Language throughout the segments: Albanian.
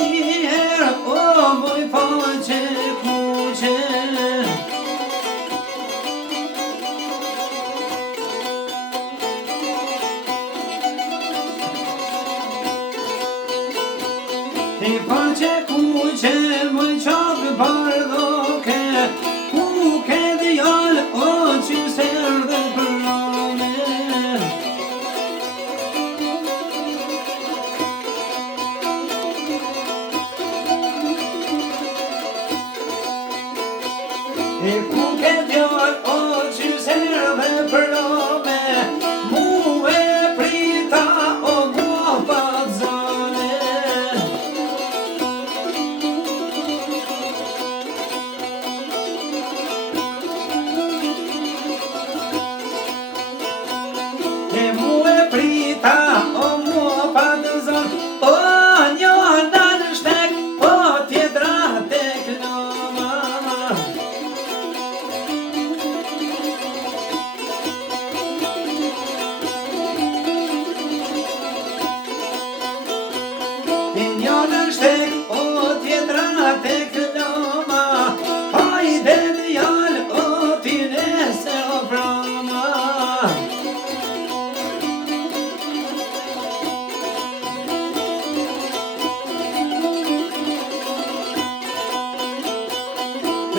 një herë, o moj faqe kuqe. E faqe kuqe, moj qapë bardhoke, ku ke djallë, o që serdhe për rame. E ku ke djallë, o që serdhe për rame, mu e prita, o mua pazane. E mu e prita, o mua pazane, o një ndalë shtek, o tjetra tek loma. E njënë shtek, o tjetra tek loma, hajde djallë, o tine se o prama.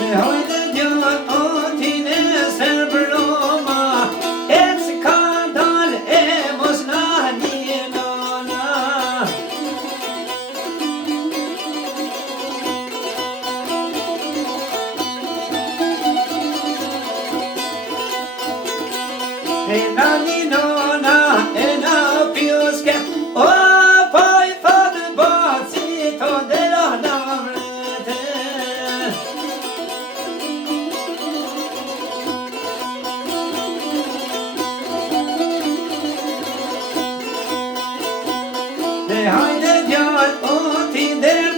E hajde djallë, o tine se prama, e s'ka dalë, e mos na një nana. E na një nona, e na pjuske, o po i thotë baci të dela na vrete. E hajde djallë, o ti del